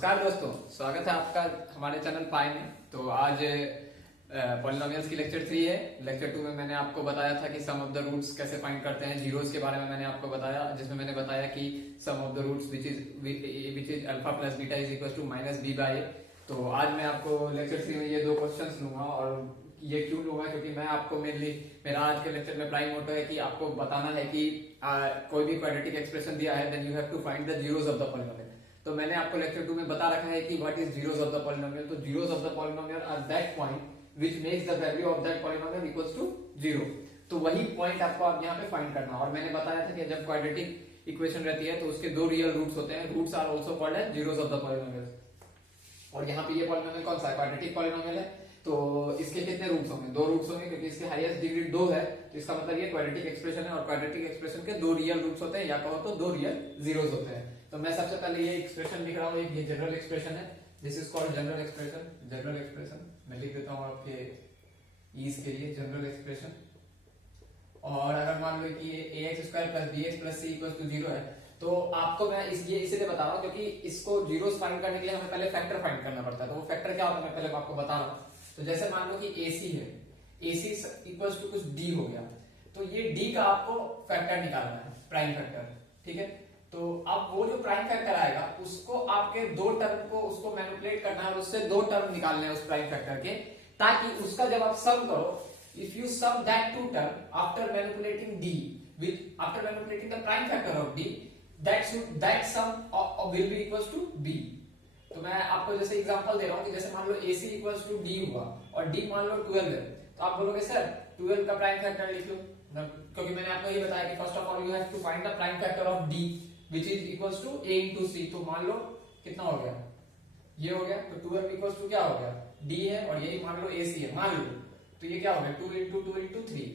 नमस्कार दोस्तों, स्वागत है आपका हमारे चैनल पाई में। तो आज पॉलिनोमियल्स की लेक्चर 3 है। लेक्चर 2 में मैंने आपको बताया था कि सम ऑफ द रूट्स कैसे फाइंड करते हैं। जीरोस के बारे में मैंने आपको बताया, जिसमें मैंने बताया कि sum of the roots which is alpha plus beta is equal to minus b by. तो आज मैं आपको लेक्चर 3 में ये दो क्वेश्चंस लूंगा। और ये क्यों लूंगा, क्योंकि मैं आपको मेनली मेरा आज के लेक्चर में प्राइम मोटो है कि आपको बताना है कि कोई भी क्वाड्रेटिक एक्सप्रेशन दिया है, then you have to find the zeros of the polynomial. तो मैंने आपको लेक्चर 2 में बता रखा है कि what is zeros of the polynomial. तो zeros of the polynomial are that point which makes the value of that polynomial equals to 0। तो वही पॉइंट आपको आप यहाँ पे फाइंड करना है। और मैंने बताया था कि जब क्वाड्रेटिक इक्वेशन रहती है तो उसके दो रियल रूट्स होते हैं। Roots are also called as zeros of the polynomial. और यहाँ पे ये पॉलिनोमियल कौन सा है? क्वाड्रेटिक पॉलिनोमियल है। तो इसके कितने रूट्स होंगे? दो रूट्स होंगे, क्योंकि इसके हाईएस्ट डिग्री 2 है। तो इसका मतलब ये क्वाड्रेटिक एक्सप्रेशन है। और क्वाड्रेटिक एक्सप्रेशन के दो रियल रूट्स होते हैं, या कहो तो दो रियल जीरोस होते हैं। तो मैं सबसे पहले ये एक्सप्रेशन लिख रहा हूँ, ये जनरल एक्सप्रेशन है। This is called general expression. General expression मैं लिख देता हूँ आपके ईज के लिए, जनरल एक्सप्रेशन। और अगर मान लो कि ax square plus bx plus c equal to 0 है, तो आपको मैं ये इसीलिए बता रहा हूँ क्योंकि इसको जीरोस फाइंड करने के लिए हमें पहले फैक्टर फाइंड करना पड़ता है। तो वो फैक्टर क्या होता है मैं पहले आपको बता रहा हूँ। तो जैसे मान लो कि ac है, ac इक्वल्स टू कुछ d हो गया, तो ये d का आपको फैक्टर निकालना है, प्राइम फैक्टर। ठीक है, तो अब वो जो प्राइम फैक्टर आएगा उसको आपके दो टर्म को उसको मैनिपुलेट करना है और उससे दो टर्म निकालने हैं उस प्राइम फैक्टर के, ताकि उसका जब आप सम करो, if you sum that two term after manipulating d after manipulating the prime factor of d, that sum will be equals to b। तो मैं आपको जैसे एग्जांपल दे रहा हूँ कि जैसे मान लो ac इक्वल्स टू d हुआ और d मान लो 12 है, तो आप बोलोगे सर 12 का प्राइम फैक्टर लिख लो, क्योंकि मैंने आपको ये बताया कि first of all you have to find the prime factor of d which is equals to a into c। तो मान लो कितना हो गया, ये हो गया। तो 12 इक्वल्स टू क्या हो गया, d है, और यही मान लो ac है, मान लो। तो ये क्या हो गया, 2 into 2 into 3।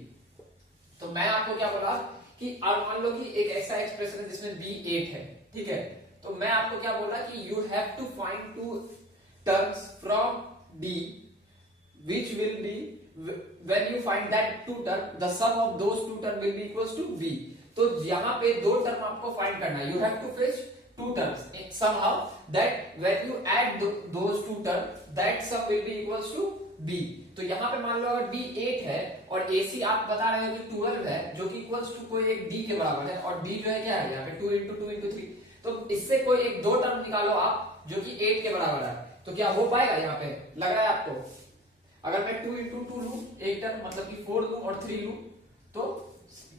तो मैं आपको क्या बोला कि अब मान लो कि एक ऐसा एक्सप्रेशन है जिसमें b 8 है। ठीक है, तो मैं आपको क्या बोल रहा कि you have to find two terms from d which will be when you find that two term the sum of those two term will be equals to b। तो यहाँ पे दो टर्म आपको फाइंड करना है। You have to fetch two terms somehow that when you add those two term that sum will be equals to b। तो यहाँ पे मान लो अगर d 8 है और ac आप बता रहे हो कि 12 है, जो कि इक्वल्स टू कोई एक d के बराबर है, और d जो है क्या है यहाँ पे 2 into 2 into 3। तो इससे कोई एक दो टर्म निकालो आप जो कि 8 के बराबर है। तो क्या हो पाएगा? यहाँ पे लग रहा है आपको, अगर मैं 2 into 2 लूं एक टर्म, मतलब कि 4 लूं और 3 लूं, तो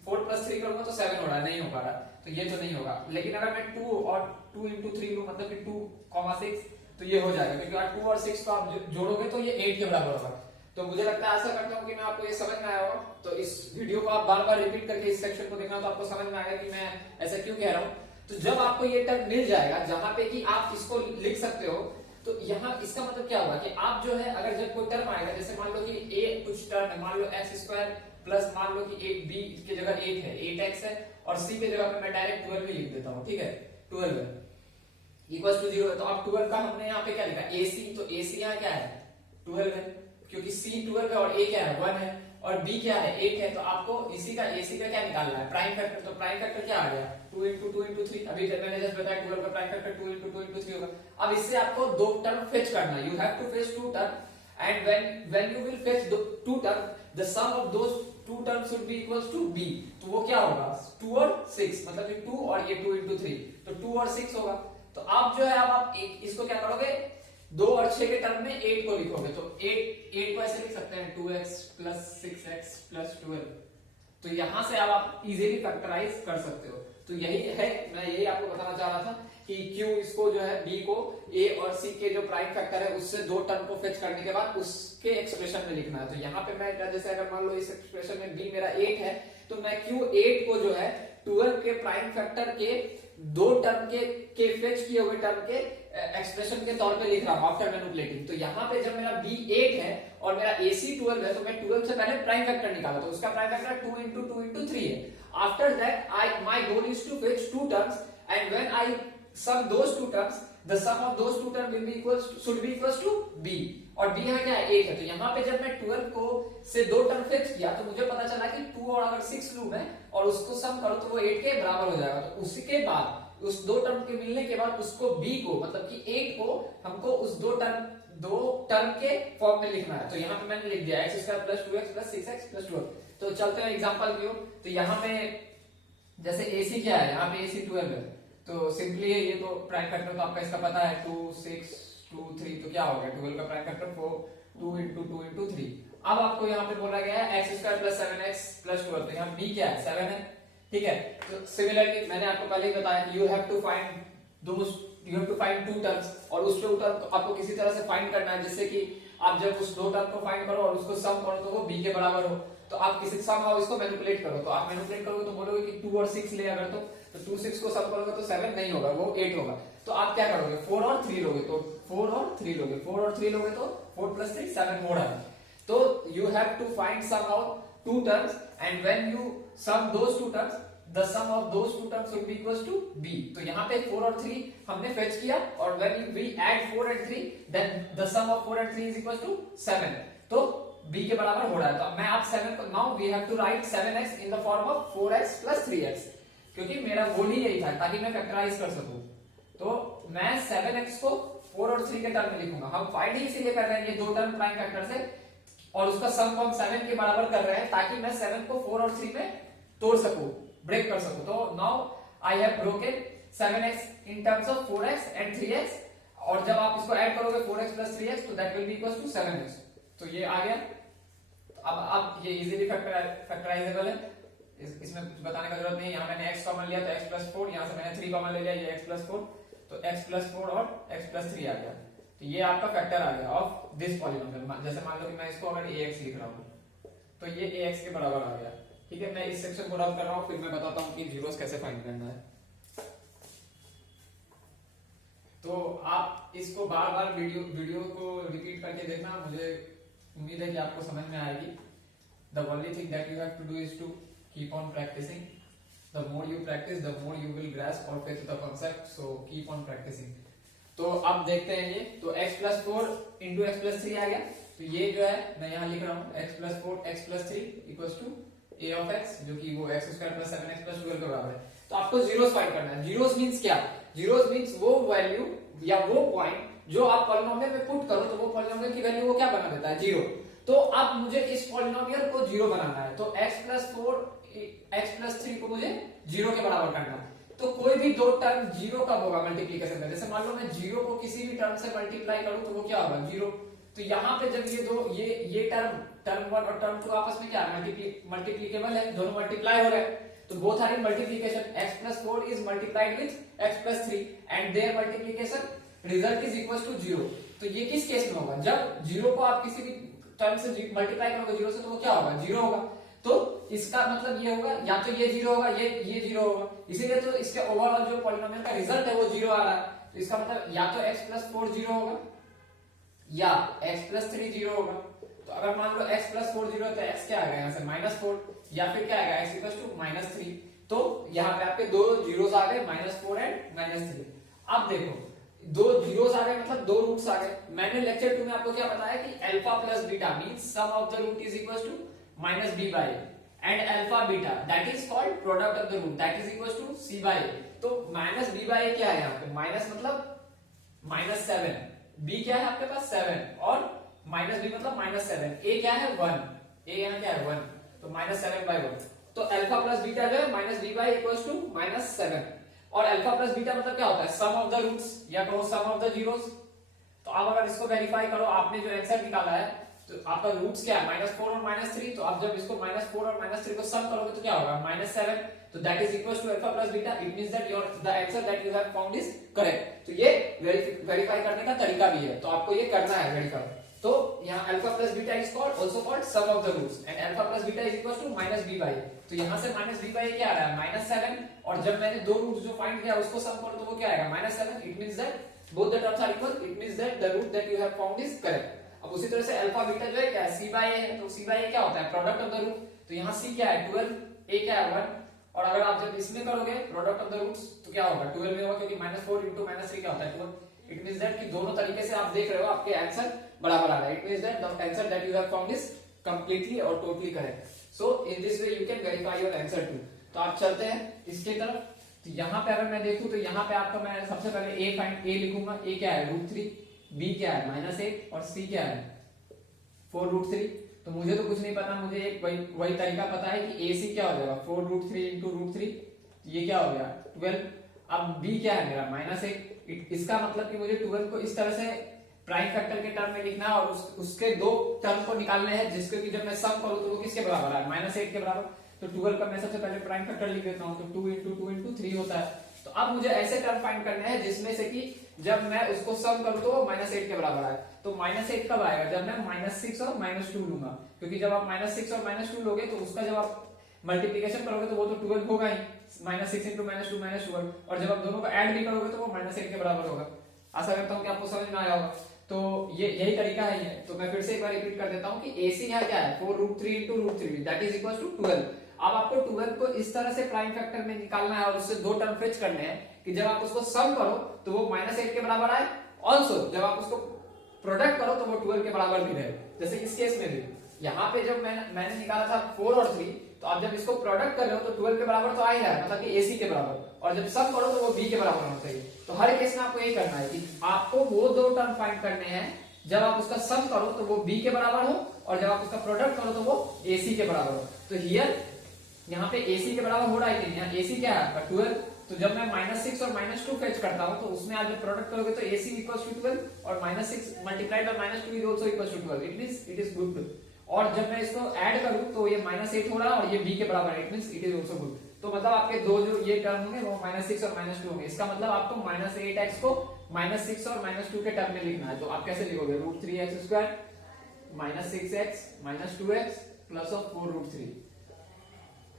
4 plus 3 करूंगा तो 7 हो रहा है, नहीं हो पा रहा, तो ये तो नहीं होगा। लेकिन अगर मैं 2 और 2 into 3 लूं, मतलब कि 2,6, तो ये हो जाएगा, क्योंकि अगर 2 और 6 को आप जोड़ोगे तो ये 8 के बराबर होगा। तो मुझे लगता है, ऐसा करता हूँ कि मैं आपको ये समझ में आया होगा। तो इस वीडियो को आप बार बार रिपीट करके इस सेक्शन को देखना, तो आपको समझ में आएगा कि मैं ऐसा क्यों कह रहा हूँ। तो जब आपको ये टर्म मिल जाएगा जहां पे कि आप इसको लिख सकते हो, तो यहाँ इसका मतलब क्या होगा कि आप जो है, अगर जब कोई टर्म आएगा, जैसे मान लो कि a कुछ टर्म है, मान लो x स्क्वायर प्लस मान लो कि 8b की जगह 8 है, 8x है, और c की जगह पे मैं डायरेक्ट 12 ही लिख देता हूँ। ठीक है, 12 इक्वल्स टू 0 है। तो अब 12 का हमने यहाँ पे क्या लिखा, ac। तो ac यहाँ क्या है, 12 है, क्योंकि c 12 है और a क्या है, 1 है, और b क्या है, 8 है। तो आपको इसी का ac का क्या निकालना है, प्राइम फैक्टर। तो प्राइम फैक्टर क्या आ गया, 2 into 2 into 3। अभी जब मैंने जस्ट बताया 12 का प्राइम फैक्टर 2 into 2 into 3 होगा। अब इससे आपको दो टर्म फेच करना है। You have to fetch two term, and when you will fetch two term, the sum of those two term should be equals to b। तो वो क्या होगा, 2 और 6, मतलब कि 2 और ये 2 into 3, तो 2 और 6 होगा। तो आप जो है, अब आप इसको क्या करोगे, 2 और 6 के टर्म में 8 को लिखोगे। तो 8 को ऐसे लिख सकते हैं, 2x प्लस 6x प्लस 12। तो यहां से आप इजीली फैक्टराइज कर सकते हो। तो यही है, मैं यही आपको बताना चाह रहा था कि क्यों इसको जो है b को a और c के जो प्राइम फैक्टर है उससे दो टर्म को फेच करने के बाद उसके एक्सप्रेशन में लिखना है। तो यहाँ पे मैं जैसे अगर मान लो इस एक्सप्रेशन में b मेरा 8 है, तो मैं क्यों 8 को जो है 12 के प्राइम फैक्टर के दो टर्म के फेच किए हुए टर्म के एक्सप्रेशन के तौर पे लिख रहा हूं आफ्टर मैनिपुलेटिंग। तो यहाँ पे जब मेरा b 8 है और मेरा ac 12 है, तो मैं 12 से पहले प्राइम फैक्टर निकाला, तो उसका प्राइम फैक्टर 2 into 2 into 3 है। After that, my goal is to fetch two terms, and when I sum those two terms, the sum of those two terms will be should be equals to b। और b यहाँ क्या है, 8 है। तो यहाँ पे जब मैं 12 को से दो टर्म फेच किया, तो मुझे पता चला कि 2 और अगर 6 लूं मैं और उसको सम करूं तो वो 8 के बराबर हो जाएगा। तो उसके बाद उस दो टर्म के मिलने के बाद उसको b को मतलब कि 8 को हमको उस दो टर्म के फॉर्म में लिखना है। तो यहाँ पे मैंने लिख दिया x square plus 2x plus 6x plus 12। तो चलते हैं एग्जांपल की ओर। तो यहाँ पे जैसे AC क्या है, यहाँ पे AC 12 है, तो सिंपली ये तो प्राइम फैक्टर तो आपका इसका पता है 2 6 2 3, तो क्या हो गया 12 का प्राइम फैक्टर 4 2 into 2 into 3। अब आपको यहाँ पे बोला गया है x square plus 7x plus 12, तो यहाँ b क्या है 7 है, ठीक है। तो सिमिलरली मैंने आपको पहले ही बताया कि you have to find two terms, और उस टू टर्म आपको किसी तरह से फाइंड करना है जिससे कि आप जब उस दो टर्म को फाइंड करो और उसको सम करो तो वो b के बराबर हो। तो आप किसी समहाउ इसको मैनिपुलेट करो, तो आप मैनिपुलेट करोगे तो बोलोगे कि 2 और 6 ले, अगर तो 2 6 को सम करोगे तो 7 नहीं होगा, वो 8 होगा। तो आप क्या करोगे 4 और 3 लोगे, तो 4 और 3 लोगे, 4 और 3 लोगे तो 4 plus 3 7 मोर है। तो you have to find somehow two terms, and when you sum those two terms, the sum of those two terms will be equals to b। तो यहाँ पे 4 और 3 हमने फेच किया, और when we add 4 and 3 then the sum of 4 and 3 is equals to 7। तो b के बराबर हो रहा है। तो मैं आप 7 को now we have to write 7x in the form of 4x plus 3x, क्योंकि मेरा गोल ही यही था ताकि मैं फैक्टराइज कर सकूं। तो मैं 7x को 4 और 3 के टर्म में लिखूंगा। हम फाइंड ही इसीलिए कर रहे हैं ये दो टर्म प्राइम फैक्टर से, और उसका सम हम 7 के बराबर कर रहे हैं ताकि मैं 7 को 4 और 3 में तोड़ सकूं, ब्रेक कर सकूं। तो now I have broken 7x in terms of 4x and 3x, और जब आप इसको ऐड करोगे 4x प्लस 3x तो that will be equals to 7x। तो ये आ गया। अब ये इजीली फैक्टराइजेबल है, इसमें कुछ बताने का जरूरत नहीं है। यहाँ मैंने x कॉमन लिया तो x प्लस 4, यहाँ से मैंने 3 कॉमन ले लिया, ये x प्लस 4, तो x प्लस 4 और x प्लस 3 आ गया। तो ये आपका फैक्टर आ गया ऑफ दिस पॉलिनोमियल। जैसे मान लो कि मैं इसको अगर ax लिख रहा हूँ तो ये ax के बराबर आ गया, ठीक है। मैं इस सेक्शन को रब कर रहा हूँ, फिर मैं बताता हूँ कि जीरोस कैसे फाइंड करना है। तो आप इसको बार बार वीडियो को रिपीट करके देखना, मुझे उम्मीद है कि आपको समझ में आएगी। The only thing that you have to do is to keep on practicing. The more you practice, the more you will grasp or fetch the concept. So keep on practicing. तो अब देखते हैं ये, तो x plus 4 into x plus 3 आ गया। तो ये जो है मैं यहाँ लिख रहा हूँ x plus 4 x plus 3 equals to a of x, जो कि वो x square plus 7x plus 12 के बराबर है। तो आपको जीरोस फाइंड करना है। जीरोस मींस क्या? जीरोस मींस वो वैल्यू या वो पॉइंट जो आप पॉलिनोमियल में पुट करो तो वो पॉलिनोमियल की वैल्यू वो क्या बना देता है, जीरो। तो अब मुझे इस पॉलिनोमियल को जीरो बनाना है, तो x plus 4 x plus 3 को मुझे जीरो के बराबर करना है। तो कोई भी दो टर्म जीरो कब होगा मल्टीप्लीकेशन में? जैसे मान लो मैं जीरो को किसी भी टर्म से मल्टीप्लाई करूं तो वो क्या होगा, जीरो। तो यहाँ पे जब ये दो ये टर्म 1 और टर्म 2 आपस में क्या है, मल्टीप्लीकेबल है, दोनों मल्टीप्लाई हो रहे हैं, तो both are in multiplication. x plus 4 is multiplied with x plus 3 and their multiplication result is equals to 0। तो ये किस केस में होगा, जब जीरो को आप किसी भी टर्म से मल्टीप्लाई करोगे जीरो से तो वो क्या होगा, जीरो होगा। तो इसका मतलब ये होगा या तो ये जीरो होगा, ये जीरो होगा, इसीलिए तो इसके ओवरऑल जो पॉलिनोमियल का रिजल्ट है वो जीरो आ रहा है। तो इसका मतलब या तो x plus 4 जीरो होगा या x plus 3 जीरो होगा। तो अगर मान लो x plus 4 जीरो है तो x क्या आएगा यहाँ से -4, या फिर क्या आएगा x equals to -3। तो यहाँ पे आपके दो जीरोस आ गए, -4 एंड -3। अब देखो दो जीरोस आ गए मतलब दो रूट्स आ गए। मैंने लेक्चर 2 में आपको क्या बताया कि alpha plus beta means sum of the root is equals to -b by a and alpha beta that is called product of the root that is equals to c by a। तो -b by a क्या है यहाँ पे, minus मतलब -7, b क्या है आपके पास 7 और -b मतलब -7, a क्या है 1, a यहाँ क्या है 1, तो -7/1। तो अल्फा प्लस बीटा जो है -b by a equals to -7, और अल्फा प्लस बीटा मतलब क्या होता है, सम ऑफ द रूट्स या कहो सम ऑफ द जीरोस। तो अब अगर इसको वेरीफाई करो, आपने जो आंसर निकाला है तो आपका रूट्स क्या है -4 और -3, तो आप जब इसको -4 और -3 को सम करोगे तो क्या होगा -7, तो that is equals to alpha plus beta. It means that your the answer that you have found is correct. तो ये वेरीफाई करने का तरीका भी है, तो आपको ये करना है वेरीफाई। तो यहाँ alpha plus beta is called also called sum of the roots and alpha plus beta is equals to -b by a। तो यहाँ से -b by a क्या आ रहा है -7, और जब मैंने दो रूट्स जो फाइंड किया उसको सम करो तो वो क्या आएगा -7। It means that both the terms are equal, it means that the root that you have found is correct. अब उसी तरह से अल्फा बीटा जो है क्या है, c by a है, तो c by a क्या होता है, प्रोडक्ट ऑफ द रूट। तो यहाँ c क्या है 12, a क्या है 1, और अगर आप जब इसमें करोगे प्रोडक्ट ऑफ द रूट्स तो क्या होगा 12 में होगा, क्योंकि -4 into -3 क्या होता है 12। इट मींस दैट कि दोनों तरीके से आप देख रहे हो आपके आंसर बराबर आ रहा है। It means that the answer that you have found is completely और totally correct. So in this way you can verify your answer too. तो आप चलते हैं इसके तरफ। तो यहाँ पे अगर मैं देखूं तो यहाँ पे आपका मैं सबसे पहले ए लिखूंगा। ए क्या है √3, बी क्या है -8 और सी क्या है 4√3। तो मुझे तो कुछ नहीं पता, मुझे एक वही तरीका पता है कि AC क्या हो जाएगा 4√3 इंटू √3, ये क्या हो गया 12। अब B क्या है मेरा -8, इसका मतलब कि मुझे 12 को इस तरह से प्राइम फैक्टर के टर्म में लिखना है और उसके दो टर्म को निकालने हैं जिसके कि जब मैं सम करूं तो वो किसके बराबर है -8 के बराबर। तो 12 का मैं सबसे पहले प्राइम फैक्टर लिख देता हूं, तो 2 इंटू 2 इंटू 3 होता है। तो अब मुझे ऐसे टर्म फाइंड करने हैं जिसमें से कि जब मैं उसको सम करूं तो वो -8 के बराबर आए। तो -8 कब आएगा, जब मैं -6 और -2 लूंगा, क्योंकि जब आप -6 और -2 लोगे तो उसका जब आप मल्टीप्लीकेशन करोगे तो वो तो 12 होगा ही, -6 इंटू -2 -12। और जब आप दोनों को ऐड भी करोगे तो वो -8 के बराबर होगा। आशा करता हूं कि आपको समझ में आया होगा। तो ये यही तरीका है ये। तो मैं फिर से एक बार रिपीट कर देता हूं कि AC यहाँ क्या है 4√3 into √3 that is equal to 12। अब आपको 12 को इस तरह से प्राइम फैक्टर में निकालना है और उससे दो टर्म फेच करने हैं कि जब आप उसको सम करो तो वो -8 के बराबर आए, ऑल्सो जब आप उसको प्रोडक्ट करो तो वो 12 के बराबर भी रहे। जैसे इस केस में भी यहाँ पे जब मैंने निकाला था 4 और 3, तो आप जब इसको प्रोडक्ट कर रहे हो तो 12 के बराबर तो आ ही रहा है, मतलब कि AC के बराबर, और जब सम करो तो वो B के बराबर होना चाहिए। तो हर केस में आपको यही करना है कि आपको वो दो टर्म फाइंड करने हैं जब आप उसका सम करो तो वो B के बराबर हो और जब आप उसका प्रोडक्ट करो तो वो AC के बराबर हो। तो हियर यहाँ पे AC के बराबर हो रहा है कि नहीं, यहाँ AC क्या है आपका 12। तो जब मैं -6 और -2 फेच करता हूँ तो उसमें आप जब प्रोडक्ट करोगे तो AC इक्वल्स टू 12 और -6 multiplied by -2 is also equals to 12, it means it is good. और जब मैं इसको ऐड करूं तो ये -8 हो रहा है और ये B के बराबर है, it means it is also good. तो मतलब आपके दो जो ये टर्म होंगे वो -6 और -2 होंगे। इसका मतलब आपको -8x को -6 और -2 के टर्म में लिखना है। तो आप कैसे लिखोगे √3x² -6x -2x plus of 4√3।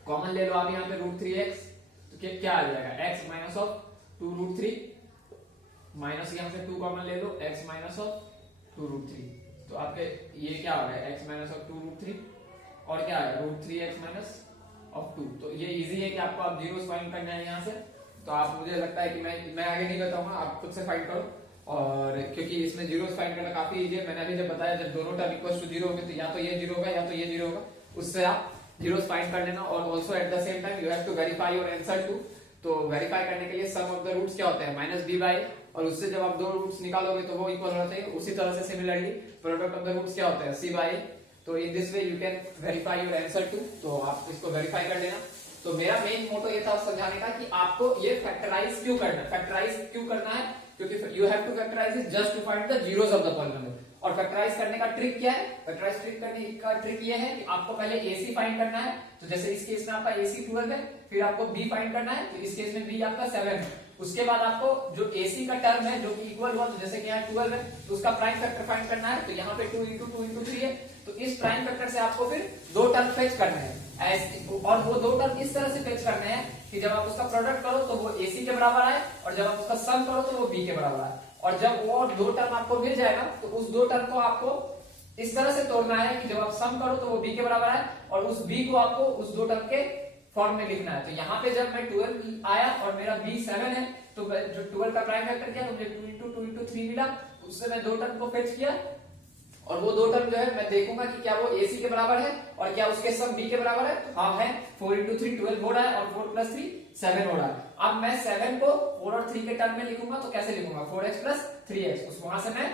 Common ले लो आप यहाँ पे √3x, तो क्या आ जाएगा x माइनस ऑफ 2√3 माइनस यहाँ से 2 कॉमन ले लो x माइनस ऑफ 2√3। तो आपके ये क्या हो गया x माइनस ऑफ 2√3 और क्या है √3x माइनस ऑफ 2। तो ये इजी है कि आपको आप जीरोस फाइंड करना है यहाँ से। तो आप मुझे लगता है कि मैं आगे नहीं बताऊंगा, आप खुद से फाइंड करो। और क्योंकि इसमें जीरोस फाइंड करना काफी इजी है, मैंने अभी जब बताया जब दोनों टर्म इक्वल टू 0 होंगे तो या तो ये 0 होगा या तो ये 0 होगा, उससे आप जीरोस फाइंड कर लेना। और also at the same time you have to verify your answer too. तो वेरीफाई करने के लिए सम ऑफ द रूट्स क्या होते हैं -b/a, और उससे जब आप दो रूट्स निकालोगे तो वो इक्वल होना चाहिए। उसी तरह से similarly product of the roots क्या होते हैं c/a। तो in this way you can verify your answer too. तो आप इसको वेरीफाई कर लेना। तो मेरा मेन मोटो ये था समझाने का कि आपको ये फैक्टराइज क्यों करना है। फैक्टराइज क्यों करना है, क्योंकि you have to factorize it just to find the zeros of the polynomial. और फैक्टराइज करने का ट्रिक क्या है, फैक्टराइज ट्रिक करने का ट्रिक ये है कि आपको पहले AC फाइंड करना है। तो जैसे इस केस में आपका AC 12 है, फिर आपको B फाइंड करना है, तो इस केस में B आपका 7 है। उसके बाद आपको जो AC का टर्म है जो कि इक्वल हुआ, तो जैसे कि यहाँ 12 है तो उसका प्राइम फैक्टर फाइंड करना है। तो यहाँ पे 2 इंटू 2 इंटू 3 है, तो इस प्राइम फैक्टर से आपको फिर दो टर्म फेच करने हैं और वो दो टर्म इस तरह से फेच करने हैं कि जब आप उसका प्रोडक्ट करो तो वो AC के बराबर आए और जब आप उसका सम करो तो वो B के बराबर आए। और जब वो दो टर्म आपको मिल जाएगा तो उस दो टर्म को आपको इस तरह से तोड़ना है कि जब आप सम करो तो वो B के बराबर आए और उस B को आपको उस दो टर्म के फॉर्म में लिखना है। तो यहाँ पे जब मैं 12 आया और मेरा B 7 है, तो जो 12 का प्राइम फैक्टर किया तो मुझे 2 इंटू 2 इंटू 3 मिला। उससे मैं दो टर्म को फेच किया और वो दो टर्म जो है मैं देखूंगा कि क्या वो AC के बराबर है और क्या उसके सम B के बराबर है। तो हाँ है, 4 इंटू 3 12 हो रहा है और 4 प्लस 3 7 हो रहा है। अब मैं 7 को 4 और 3 के टर्म में लिखूंगा, तो कैसे लिखूंगा 4x प्लस 3x। उस वहां से मैं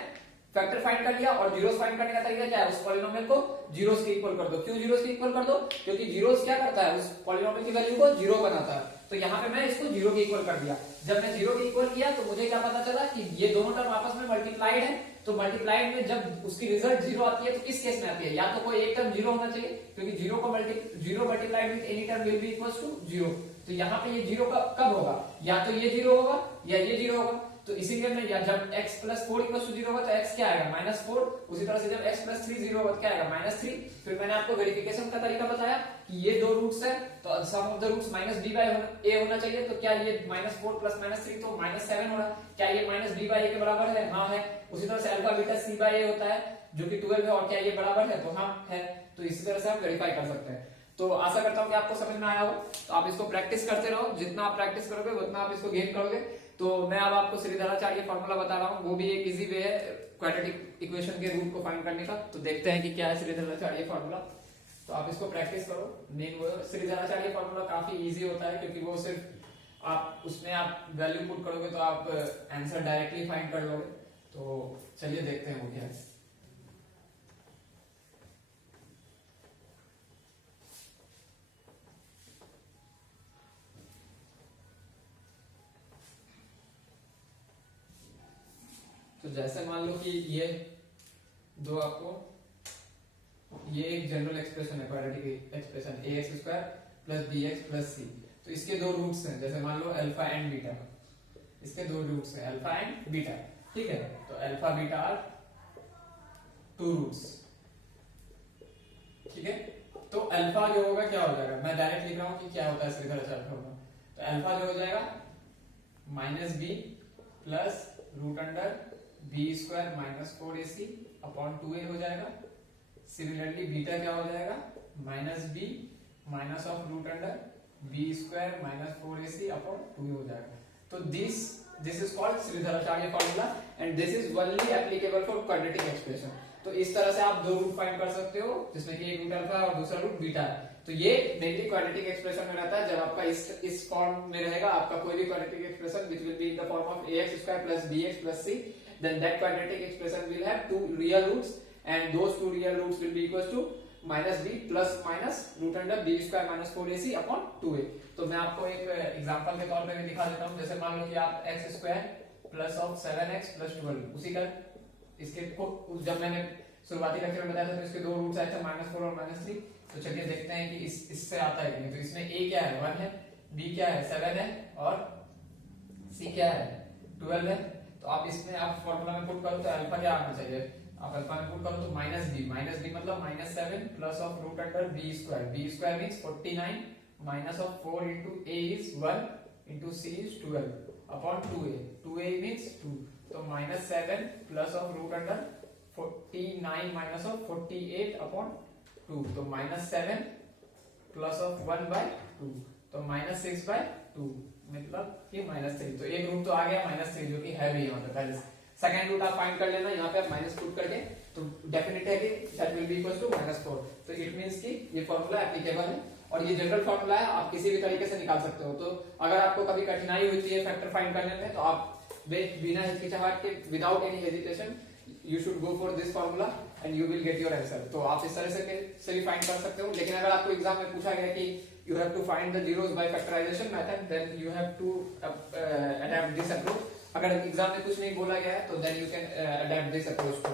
फैक्टर फाइंड कर लिया। और जीरोस फाइंड करने का तरीका क्या है, उस पॉलिनोमियल को जीरोस के इक्वल कर दो। क्यों जीरोस के इक्वल कर दो, क्योंकि जीरोस क्या करता है, उस पॉलिनोमियल की वैल्यू को जीरो बनाता है। तो यहाँ पे मैं इसको जीरो के इक्वल कर दिया। जब मैं जीरो के इक्वल किया तो मुझे क्या पता चला कि ये दोनों टर्म आपस में मल्टीप्लाइड है। तो मल्टीप्लाइड में जब उसकी रिजल्ट जीरो आती है तो किस केस में आती है, या तो कोई एक टर्म जीरो होना चाहिए, क्योंकि zero multiplied with any term will be equals to zero. तो यहाँ पे ये जीरो कब होगा, या तो ये जीरो होगा या ये जीरो होगा। तो इसीलिए मैं या जब x प्लस 4 इक्वल्स टू 0 होगा तो x क्या आएगा -4। उसी तरह से जब x प्लस 3 0 होगा तो क्या आएगा -3। फिर मैंने आपको वेरिफिकेशन का तरीका बताया कि ये दो रूट्स है तो सम ऑफ द रूट्स -b/a होना चाहिए। तो क्या ये -4 प्लस -3 तो -7 हो रहा है। क्या ये -b/a के बराबर है, हाँ है। उसी तरह से अल्फा बीटा c/a होता है जो कि 12 है, और क्या ये बराबर है, तो हाँ है। तो इसी तरह से आप वेरीफाई कर सकते हैं। तो आशा करता हूँ कि आपको समझ में आया हो। तो आप इसको प्रैक्टिस करते रहो, जितना आप प्रैक्टिस करोगे उतना आप इसको गेन करोगे। तो मैं अब आपको श्रीधराचार्य फॉर्मूला बता रहा हूँ, वो भी एक इजी वे है क्वाड्रेटिक इक्वेशन के रूट को फाइंड करने का। तो देखते हैं कि क्या है श्रीधराचार्य फॉर्मूला। तो आप इसको प्रैक्टिस करो। मेन वो श्रीधराचार्य फॉर्मूला काफी इजी होता है, क्योंकि वो सिर्फ आप उसमें आप वैल्यू पुट करोगे तो आप आंसर डायरेक्टली फाइंड कर लोगे। तो चलिए देखते हैं वो क्या है। तो जैसे मान लो कि ये दो आपको, ये एक जनरल एक्सप्रेशन है, quadratic expression ax square plus bx plus c। तो इसके दो रूट्स हैं, जैसे मान लो अल्फा एंड बीटा, इसके दो रूट्स हैं अल्फा एंड बीटा, ठीक है। तो alpha beta are two roots, ठीक है। तो अल्फा जो होगा क्या हो जाएगा, मैं डायरेक्ट लिख रहा हूं कि क्या होता है श्रीधर आचार्य फॉर्मूला। तो अल्फा जो हो जाएगा minus b plus root under b square minus 4ac upon 2a हो जाएगा। सिमिलरली बीटा क्या हो जाएगा, minus b minus of root under b square minus 4ac upon 2a हो जाएगा। तो this is called Shridharacharya formula and this is only applicable for quadratic expression. तो इस तरह से आप दो रूट फाइंड कर सकते हो, जिसमें कि एक रूट अल्फा है और दूसरा रूट बीटा है। तो ये मेनली क्वाड्रेटिक एक्सप्रेशन में रहता है। जब आपका इस फॉर्म में रहेगा, आपका कोई भी quadratic expression which will be in the form of ax square plus bx plus c, then that quadratic expression will have two real roots and those two real roots will be equals to minus b plus minus root under b square minus 4ac upon 2a। तो मैं आपको एक example के तौर पे भी दिखा देता हूं। जैसे मान लो कि आप x square plus of 7x plus 12 उसी का इसके को जब मैंने शुरुआती लेक्चर में बताया था तो इसके दो रूट्स आए थे -4 और -3। तो चलिए देखते हैं कि इससे आता है कि नहीं। तो इसमें a क्या है 1 है, b क्या है 7 है और c क्या है 12 है। तो आप इसमें आप फॉर्मूला में पुट करो तो अल्फा क्या आना चाहिए, आप अल्फा में पुट करो तो माइनस बी मतलब -7 plus of root under b square means 49 minus of 4 into a is 1 into c is 12 upon 2a means 2। तो -7 plus of root under 49 minus of 48 upon 2। तो -7 प्लस ऑफ 1/2 तो -6/2 मतलब कि -3। तो एक रूट तो आ गया -3 जो कि है भी यहाँ पे पहले से। सेकंड रूट आप फाइंड कर लेना, यहाँ पे आप माइनस पुट करके तो definitely that will be equal to -4। तो इट मींस कि ये फॉर्मूला एप्लीकेबल है और ये जनरल फॉर्मूला है, आप किसी भी तरीके से निकाल सकते हो। तो अगर आपको कभी कठिनाई होती है फैक्टर फाइंड करने में तो आप बिना हिचकिचाहट के without any hesitation you should go for this formula and you will get your answer. तो आप इस तरह से भी फाइंड कर सकते हो। लेकिन अगर आपको एग्जाम में पूछा गया कि you have to find the zeros by factorization method, then you have to adapt this approach। अगर एग्जाम में कुछ नहीं बोला गया है तो then you can adapt this approach too।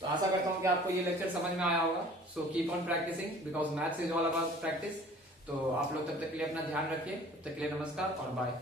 तो आशा करता हूँ कि आपको ये लेक्चर समझ में आया होगा। So keep on practicing because maths is all about practice। तो आप लोग तब तक के लिए अपना ध्यान रखिए। तब तक के लिए नमस्कार और बाय।